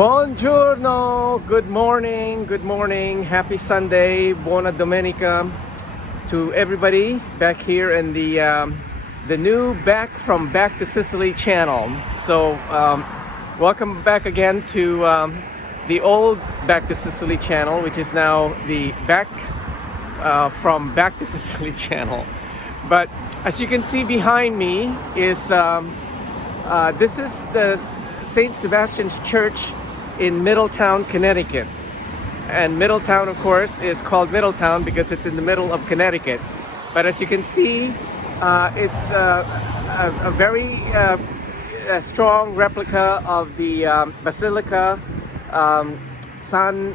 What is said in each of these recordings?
Buongiorno, good morning, happy Sunday, buona domenica to everybody back here in the new Back to Sicily channel. So welcome back again to the old Back to Sicily channel, which is now the Back to Sicily channel. But as you can see behind me is this is the St. Sebastian's Church in Middletown, Connecticut. And Middletown, of course, is called Middletown because it's in the middle of Connecticut. But as you can see, it's a very strong replica of the Basilica San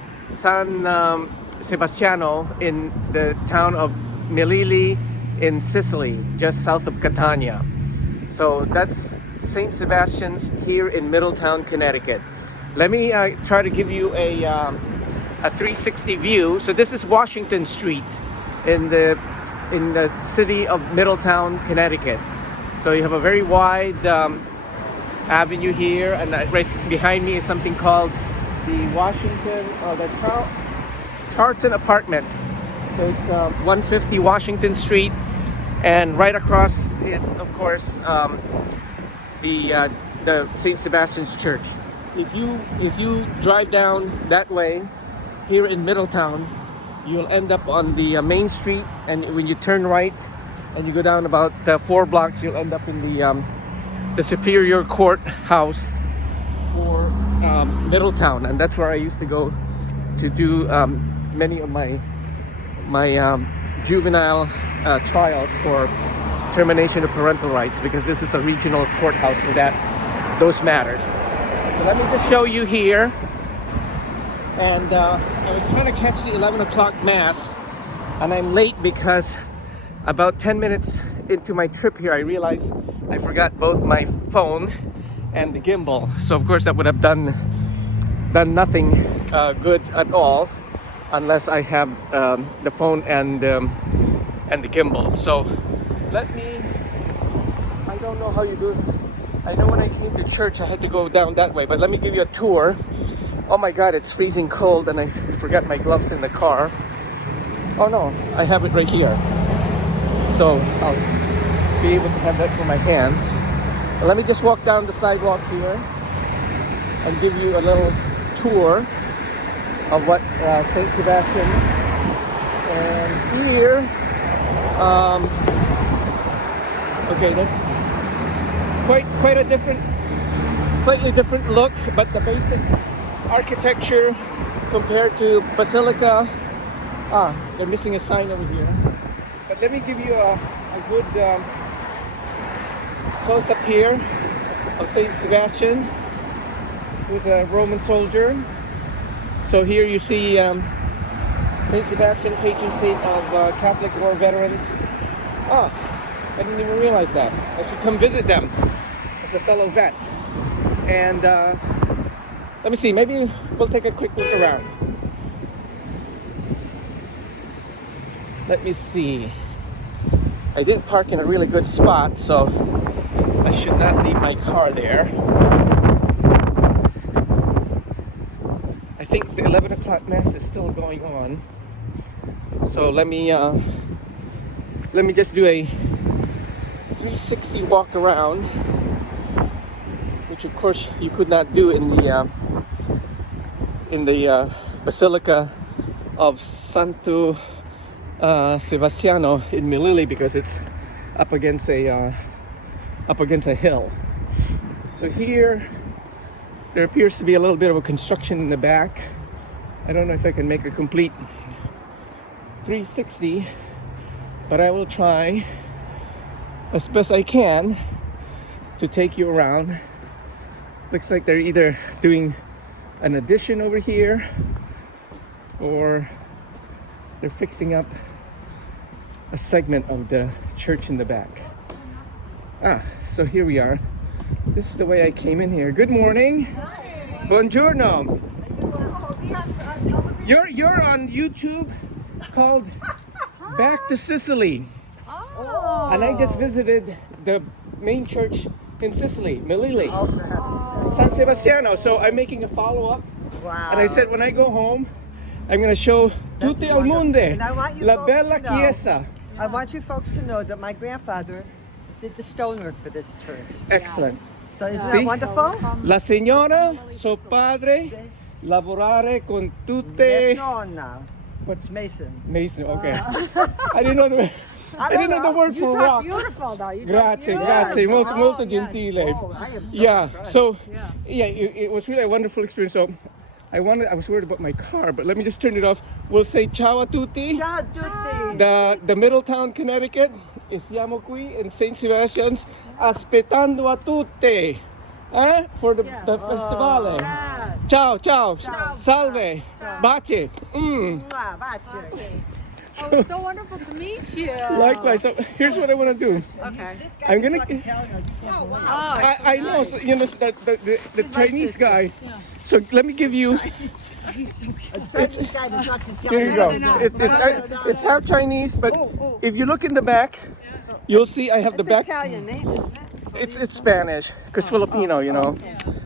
Sebastiano in the town of Melilli in Sicily, just south of Catania. So that's St. Sebastian's here in Middletown, Connecticut. Let me try to give you a 360 view. So this is Washington Street in the city of Middletown, Connecticut. So you have a very wide avenue here, and right behind me is something called the Charlton Apartments. So it's 150 Washington Street, and right across is, of course, the St. Sebastian's Church. If you drive down that way here in Middletown, you'll end up on the main street, and when you turn right and you go down about 4 blocks, you'll end up in the Superior Court House for Middletown, and that's where I used to go to do many of my juvenile trials for termination of parental rights, because this is a regional courthouse for those matters. So let me just show you here. And I was trying to catch the 11 o'clock mass, and I'm late because about 10 minutes into my trip here, I realized I forgot both my phone and the gimbal. So of course that would have done nothing good at all unless I have the phone and the gimbal. So I don't know how you do it. I know when I came to church I had to go down that way, but let me give you a tour. Oh my god, it's freezing cold, and I forgot my gloves in the car. Oh no, I have it right here. So I'll be able to have that for my hands. But let me just walk down the sidewalk here and give you a little tour of what St. Sebastian's. And here, okay, that's quite a different, slightly different look, but the basic architecture compared to Basilica. They're missing a sign over here. But let me give you a good close-up here of St. Sebastian, who's a Roman soldier. So here you see St. Sebastian, patron saint of Catholic War veterans. I didn't even realize that. I should come visit them as a fellow vet. And let me see, maybe we'll take a quick look around. Let me see. I didn't park in a really good spot, so I should not leave my car there. I think the 11 o'clock mass is still going on. So let me just do a 360 walk around, which of course you could not do in the Basilica of Santo Sebastiano in Melilli, because it's up against a hill. So here there appears to be a little bit of a construction in the back. I don't know if I can make a complete 360, but I will try as best I can to take you around. Looks like they're either doing an addition over here, or they're fixing up a segment of the church in the back. So here we are. This is the way I came in here. Good morning. Hi. Buongiorno. You're on YouTube called Back to Sicily. Oh. And I just visited the main church in Sicily, Melilli, Oh, for heaven's San Sebastiano. So I'm making a follow-up. sake. Wow. And I said, when I go home, I'm going to show That's tutti al wonderful. mondo And I want you la folks bella to know- chiesa. I want you folks to know that my grandfather did the stonework for this church. Excellent. So isn't See? that wonderful? La signora, suo padre, lavorare con tutte. Masonna. What's Mason. Mason? Okay. I didn't know the. I didn't know the word for rock. Beautiful though. You Grazie, talk grazie, beautiful. molto, molto yes. gentile. Oh, I am so Yeah, impressed. so Yeah. it was really a wonderful experience. So I was worried about my car, but let me just turn it off. We'll say ciao a tutti. Ciao tutti. The Middletown, Connecticut, e siamo qui in St. Sebastian's aspettando a tutti for the festivale. Yes. Ciao, ciao, salve, baci. Mwah, baci. Oh, it's so wonderful to meet you. Likewise. So here's what I want to do. Okay. This guy I'm can gonna- talk Italian, you can't believe it. Oh, I know, so, you know, the Chinese guy. So let me give you. he's so cute. A Chinese guy that talks Italian. Here you go. than us. It's half Chinese, but if you look in the back, you'll see I have the It's back. Italian name, isn't it? It's Spanish, because Filipino, you know.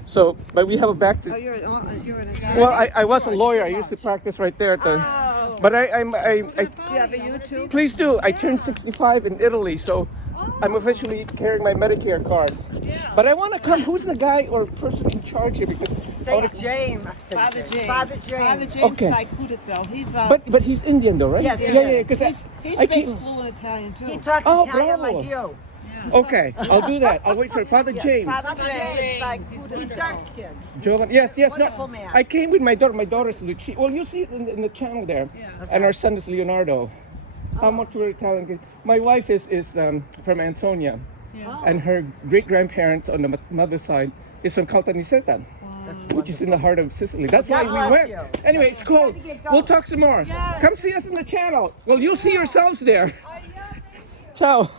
So, but we have a back. Oh, you're an Italian. Well, I was a lawyer. I used to practice right there at the. But I You have a YouTube? please do. I turned 65 in Italy, so I'm officially carrying my Medicare card. But I want to come. Who's the guy or person in charge here? Because I wanna- Saint James. Father James. Father James. Father James Okay. Kudafel. He's but he's Indian though, right? Yes, yeah. Because he I speaks came. fluent Italian too. He talks Oh, Italian bravo. like you. Okay, I'll do that. I'll wait for Father James. Father James. Like, he's dark skinned. Jovan, yes. No, Wonderful man. I came with my daughter. My daughter's Lucia. Well, you see it in the channel there. And our son is Leonardo. How much we're Italian. My wife is from Ansonia. And her great-grandparents on the mother's side is from Caltanissetta, which is in the heart of Sicily. That's why God we bless went. you. Anyway, it's cold. We'll talk some more. Come see us in the channel. Well, you'll see yourselves there. Ciao.